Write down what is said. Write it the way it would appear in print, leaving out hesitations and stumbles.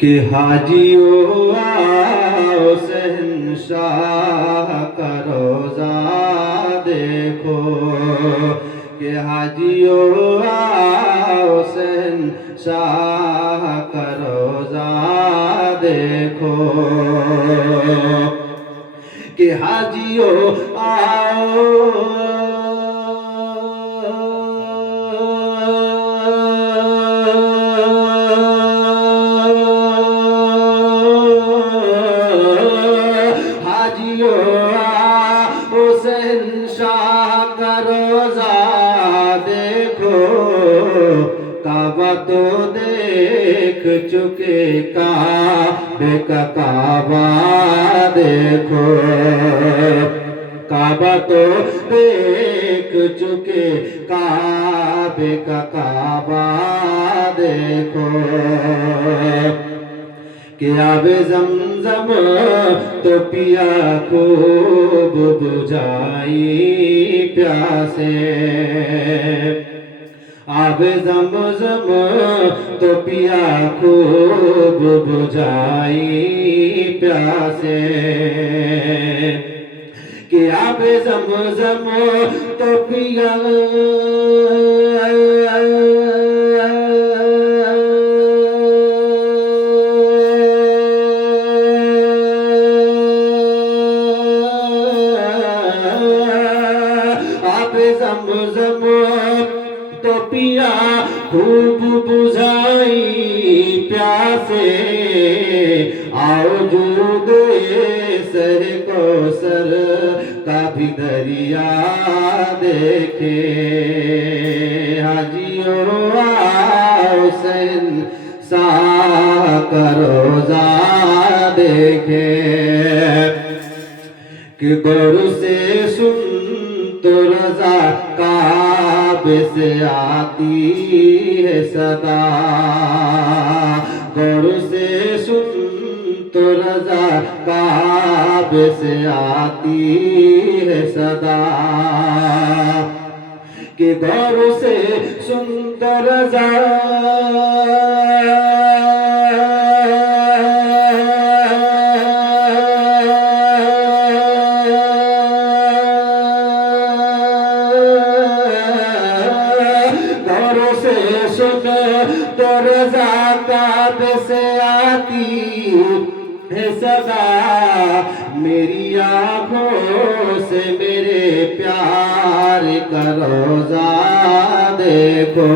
कि हाजियों आओ शहंशाह का रोज़ा देखो, कि हाजियों आओ शहंशाह का रोज़ा देखो, कि हाजियों आओ हुसैन शाह का रोज़ा देखो, काबा तो देख चुके काबे का काबा देखो, काबा तो देख चुके काबे का काबा देखो, कि आबे ज़मज़म तो पिया खूब बुझाई प्यासे, आबे ज़मज़म तो पिया खूब बुझाई प्यासे, कि आबे ज़मज़म तो पिया ज़मज़म तो पिया खूब बुझाई प्यासे, आओ जूदे सर कौसर का भी दरिया देखे, हाजियों आओ शहंशाह का रोज़ा देखे, कि गौर से सुन तो रज़ा काबे से आती है सदा, गौर से सुन तो रज़ा काबे से आती है सदा, कि गौर से सुन तो रज़ा सुन तो रज़ा काबे से आती है सदा, मेरी आँखों से मेरे प्यार का रोज़ा देखो।